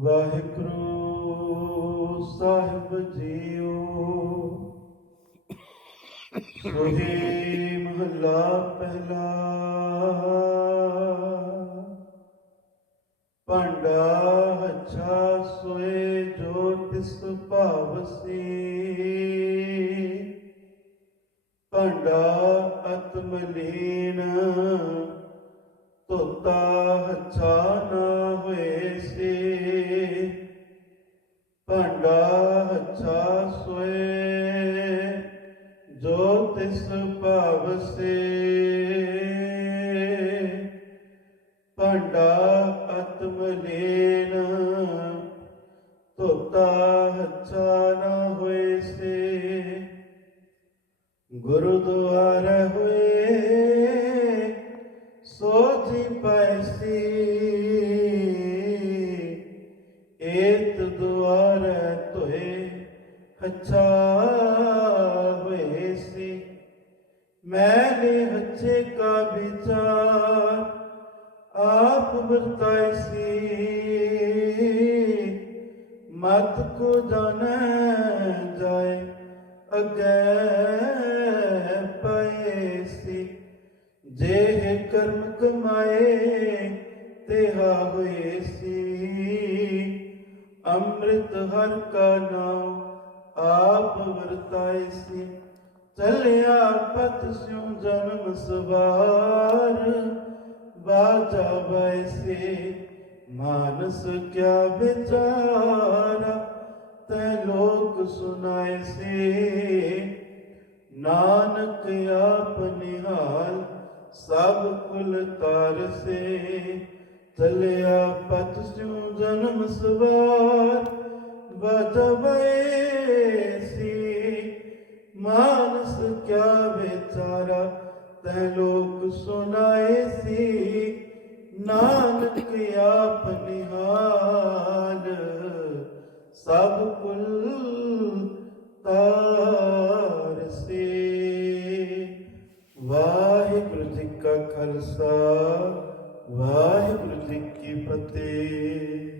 ਵਾਹਿਗੁਰੂ ਸਾਹਿਬ JIO. ਸੋਹੀ ਮਹਲਾ ਪਹਿਲਾ। ਭੰਡਾ ਹੱਛਾ ਸੋਏ ਜੋ ਤਿਸ ਭਾਵਸੀ ਭੰਡਾ ਆਤਮਲੀਨ ਤੋਤਾ ਹੱਛਾ ਨਾ ਹੋਏ। ਸੋਏ ਜੋ ਤਿਸ ਭਾਵ ਸੇ ਭਾਂਡਾ ਆਤਮ ਲੀਨ ਤੋਤਾ ਹੱਛਾ ਨਾ ਹੋਏ ਸੇ, ਗੁਰਦੁਆਰਾ ਹੋਏ ਹੱਛਾ ਹੋਏ ਸੀ। ਮੈਨੇ ਹੱਛੇ ਕਾ ਵਿਚਾਰ, ਆਪ ਵਰਤਾਇ ਸੀ। ਮਤ ਕੋ ਜਾਣੈ ਜਾਏ, ਅਗੈ ਪਏ ਸੀ। ਜੇ ਕਰਮ ਕਮਾਏ, ਤੇਹਾ ਹੋਏ ਸੀ। ਅੰਮ੍ਰਿਤ ਹਰ ਕਾ ਨਾਮ ਆਪ ਵਰਤਾਏ ਸੀ। ਚਲਿਆ ਪਤ ਸਿਉ ਜਨਮ ਸਵਾਰ। ਬਾਜਾ ਬੈਸੇ ਮਾਨਸ ਕਿਆ ਵਿਚਾਰਾ। ਤੈ ਲੋਕ ਸੁਨਾਏ ਸੇ। ਨਾਨਕ ਆਪ ਨਿਹਾਲ, ਸਭ ਕੁਲ ਤਰਸੇ ਚਲਿਆ ਪਤ ਸਿਉ ਜਨਮ ਸਵਾਰ। ਕਿਆ ਵਿਚਾਰਾ, ਤੈ ਲੋਕ ਸੁਨਾਏ ਸੀ। ਨਾਨਕ ਆਪ ਨਿਹਾਲ, ਸਭ ਕੁਲ ਤਾਰਸੇ ਵਾਹਿਗੁਰੂ ਜੀ ਕਾ ਖਾਲਸਾ, ਵਾਹਿਗੁਰੂ ਜੀ ਕੀ ਫਤਿਹ।